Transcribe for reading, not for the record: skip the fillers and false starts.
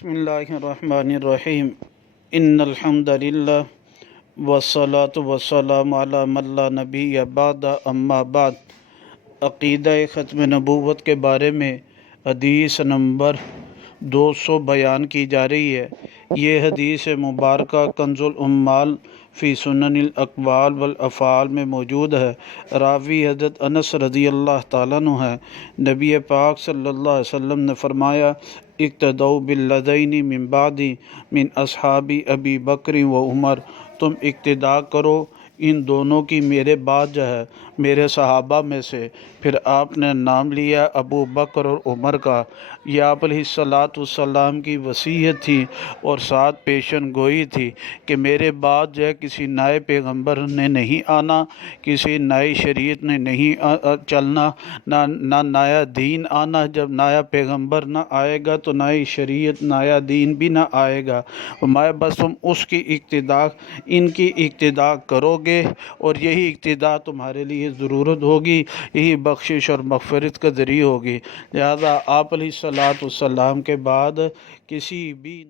بسم اللہ الرحمن الرحیم ان الحمد للہ والصلاة والسلام علی من لا نبی بعد اما بعد۔ عقیدہ ختم نبوت کے بارے میں حدیث نمبر 200 بیان کی جا رہی ہے۔ یہ حدیث مبارکہ کنز العمال فی سنن الاقوال والافعال میں موجود ہے۔ راوی حضرت انس رضی اللہ تعالیٰ عنہ ہے۔ نبی پاک صلی اللہ علیہ وسلم نے فرمایا، اقتدوا بالذین من بعدی من اصحاب ابی بکر و عمر، تم اقتداء کرو ان دونوں کی میرے بعد جو ہے میرے صحابہ میں سے۔ پھر آپ نے نام لیا ابو بکر اور عمر کا۔ یہ آپ علیہ الصلاۃ والسلام کی وصیت تھی اور ساتھ پیشن گوئی تھی کہ میرے بعد جو ہے کسی نئے پیغمبر نے نہیں آنا، کسی نئی شریعت نے نہیں چلنا، نہ نیا دین آنا۔ جب نیا پیغمبر نہ آئے گا تو نئی شریعت نیا دین بھی نہ آئے گا۔ بس تم اس کی اقتداء، ان کی اقتداء کرو گے اور یہی اقتداء تمہارے لیے ضرورت ہوگی، یہی بخشش اور مغفرت کا ذریعہ ہوگی۔ لہذا آپ علیہ الصلاۃ والسلام کے بعد کسی بھی